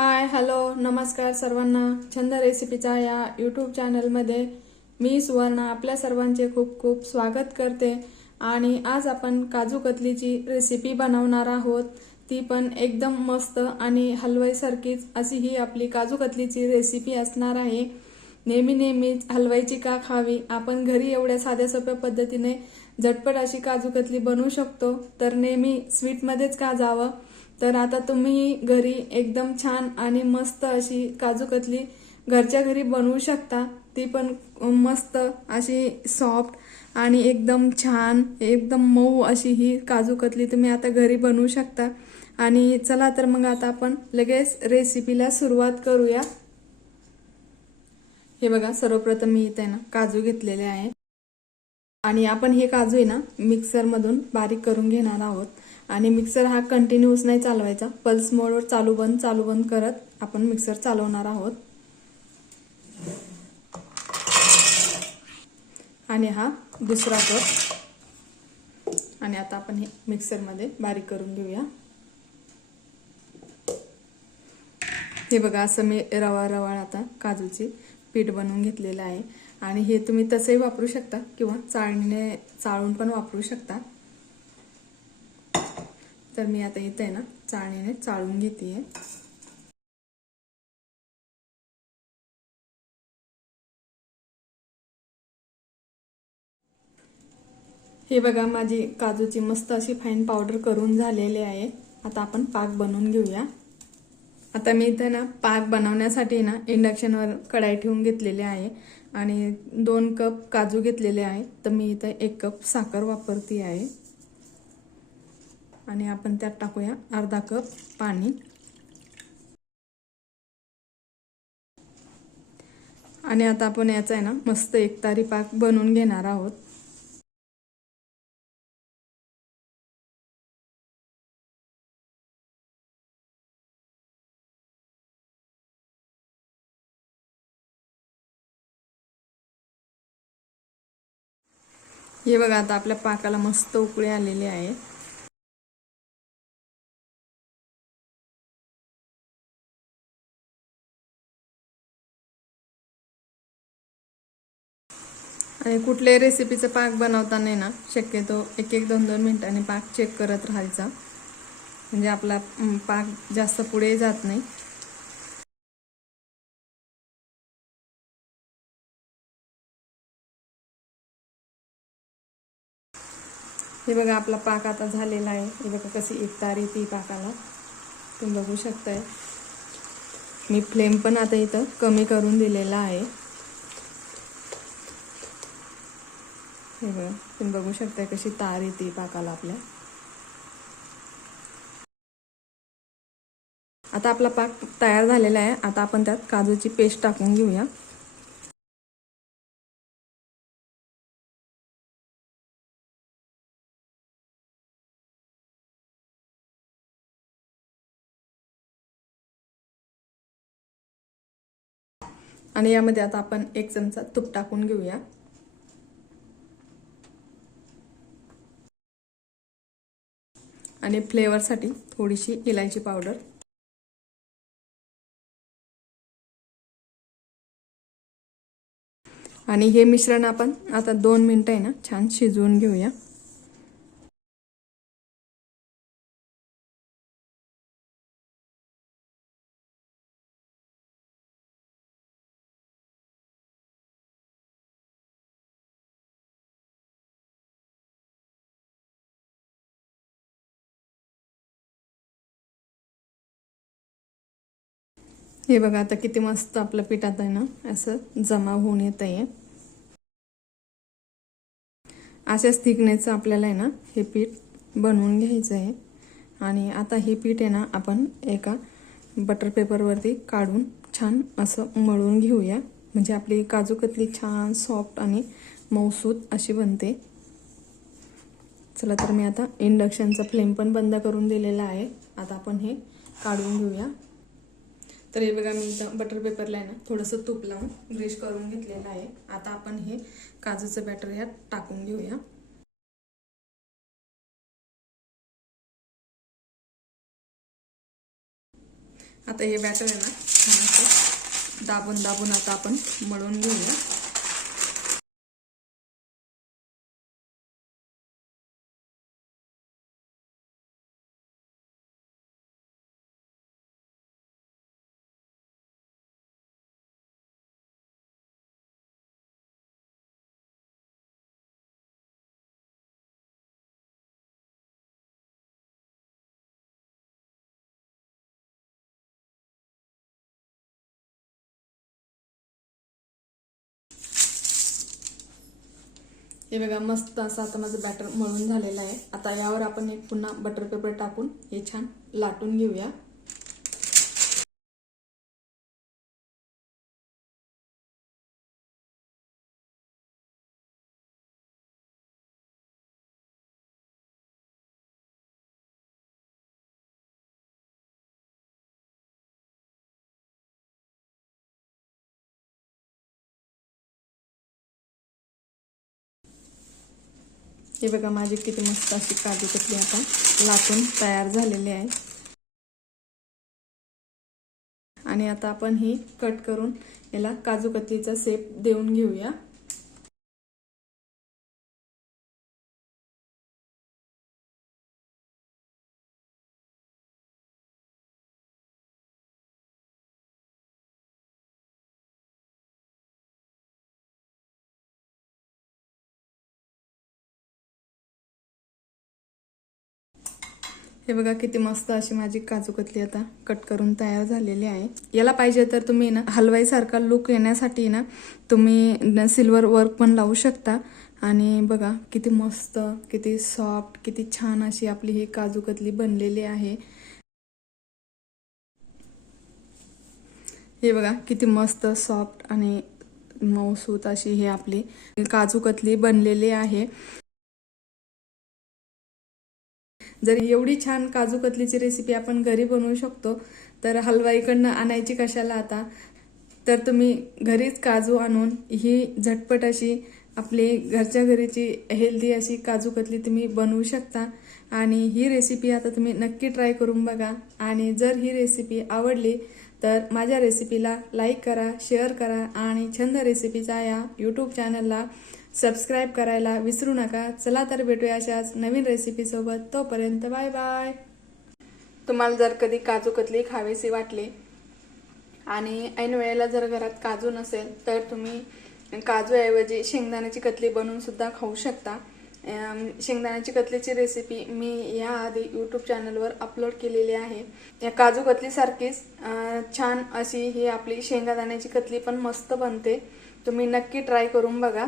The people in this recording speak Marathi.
हाय हॅलो नमस्कार सर्वांना. छंद रेसिपीचा या यूट्यूब चॅनलमध्ये मी सुवर्णा आपल्या सर्वांचे खूप खूप स्वागत करते. आणि आज आपण काजू कतलीची रेसिपी बनवणार आहोत. ती पण एकदम मस्त आणि हलवाईसारखीच अशी ही आपली काजू कतलीची रेसिपी असणार आहे. नेहमी नेहमीच हलवाईची का खावी? आपण घरी एवढ्या साध्या सोप्या पद्धतीने झटपट अशी काजू कतली बनवू शकतो. तर नेहमी स्वीटमध्येच का जावं? तर आता तुम्ही घरी एकदम छान आणि मस्त अशी काजू कतली घरच्या घरी बनवू शकता. ती पण मस्त अशी सॉफ्ट आणि एकदम छान एकदम मऊ अशी ही काजू कतली तुम्ही आता घरी बनवू शकता. आणि चला तर मग आता आपण लगेच रेसिपीला सुरुवात करूया. हे बघा सर्वप्रथम मी इथे ना काजू घेतलेले आहे आणि आपण हे काजू आहे ना मिक्सरमधून बारीक करून घेणार आहोत. आणि मिक्सर हा कंटिन्यूस नाही चालवायचा. पल्स मोडवर चालू बंद चालू बंद करत आपण मिक्सर चालवणार आहोत. आणि हा दुसरा कप. आणि आता आपण हे मिक्सरमध्ये बारीक करून घेऊया. हे बघा असं मी रवा रवाळ आता काजूची पीठ बनवून घेतलेलं आहे. आणि हे तुम्ही तसंही वापरू शकता किंवा चाळणीने चाळून पण वापरू शकता. तर मी आता इथे ना चाळणीने चाळून घेते हे बघा माझी काजूची मस्त अशी फाईन पावडर करून झालेली आहे. आता आपण पाक बनवून घेऊया. आता मी इथे ना पाक बनवण्यासाठी ना इंडक्शनवर कढाई ठेवून घेतलेली आहे. आणि दोन कप काजू घेतलेले आहेत. तर मी इथं एक कप साखर वापरती आहे. आणि आपण त्यात टाकूया अर्धा कप पाणी. आणि आता आपण याचा आहे ना मस्त एकतारी पाक बनवून घेणार आहोत. हे बघा आता आपल्या पाकाला मस्त उकळी आलेली आहे. आणि कुठल्याही रेसिपीचं पाक बनवताना ना शक्यतो एक एक दोन दोन मिनिटांनी पाक चेक करत राहायचा. म्हणजे आपला पाक जास्त पुढे जात नाही. हे बघा आपला पाक आता झालेला आहे. हे बघा कशी एकतार येते पाकाला. तुम्ही बघू शकताय. मी फ्लेम पण आता इथं कमी करून दिलेला आहे. हे बघा तुम्ही बघू शकताय कशी तार येते पाकाला आपल्या. आता आपला पाक तयार झालेला आहे. आता आपण त्यात काजूची पेस्ट टाकून घेऊया. आणि यामध्ये आता आपण एक चमचा तूप टाकून घेऊया. आणि फ्लेवरसाठी थोडीशी इलायची पावडर आणि हे मिश्रण आपण आता दोन मिनटं आहे ना छान शिजवून घेऊया. हे बघा आता किती मस्त आपलं पीठ आता आहे ना असं जमा होऊन येत आहे. अशाच थिकनेसचं आपल्याला आहे ना हे पीठ बनवून घ्यायचं आहे. आणि आता हे पीठ आहे ना आपण एका बटर पेपरवरती काढून छान असं मळून घेऊया. म्हणजे आपली काजू कतली छान सॉफ्ट आणि मौसूद अशी बनते. चला तर मी आता इंडक्शनचा फ्लेम पण बंद करून दिलेला आहे. आता आपण हे काढून घेऊया. तर हे बघा मी इथं बटर पेपरला आहे ना थोडंसं तूप लावून ग्रीश करून घेतलेलं आहे. आता आपण हे काजूचं बॅटर ह्यात टाकून घेऊया. आता हे बॅटर आहे ना छान दाबून दाबून आता आपण मळून घेऊया. हे बघा मस्त असं आता माझं बॅटर मळून झालेलं आहे. आता यावर आपण एक पुन्हा बटर पेपर टाकून हे छान लाटून घेऊया. हे बघा माझी किती मस्त अशी काजू कतली आता लाटून तयार झालेली आहे. आणि आता आपण ही कट करून याला काजू कतलीचा सेप देऊन घेऊया. हे बघा किती मस्त अशी माझी काजू कतली आता कट करून तयार झालेली आहे. याला पाहिजे तर तुम्ही ना हलवाईसारखा लुक येण्यासाठी ना तुम्ही सिल्वर वर्क पण लावू शकता. आणि बघा किती मस्त किती सॉफ्ट किती छान अशी आपली ही काजू कतली बनलेली आहे. हे बघा किती मस्त सॉफ्ट आणि मऊसूत अशी ही आपली काजू कतली बनलेली आहे. जर एवढी छान काजू कतलीची रेसिपी आपण घरी बनवू शकतो तर हलवाईकडनं आणायची कशाला आता? तर तुम्ही घरीच काजू आणून ही झटपट अशी आपली घरच्या घरीची हेल्दी अशी काजू कतली तुम्ही बनवू शकता. आणि ही रेसिपी आता तुम्ही नक्की ट्राय करून बघा. आणि जर ही रेसिपी आवडली तर माझ्या रेसिपीला लाईक करा शेअर करा आणि छंद रेसिपीचा या यूट्यूब चॅनलला सबस्क्राईब करायला विसरू नका. चला तर भेटूया अशाच नवीन रेसिपीसोबत तोपर्यंत बाय बाय तुम्हाला जर कधी काजू कतली खावीशी वाटली आणि ऐन वेळेला जर घरात काजू नसेल तर तुम्ही काजूऐवजी शेंगदाण्याची कतली बनवून सुद्धा खाऊ शकता. शेंगदाण्याची कतलीची रेसिपी मी याआधी यूट्यूब चॅनलवर अपलोड केलेली आहे. या काजू कतलीसारखीच छान अशी ही आपली शेंगादाण्याची कतली पण मस्त बनते. तुम्ही नक्की ट्राय करून बघा.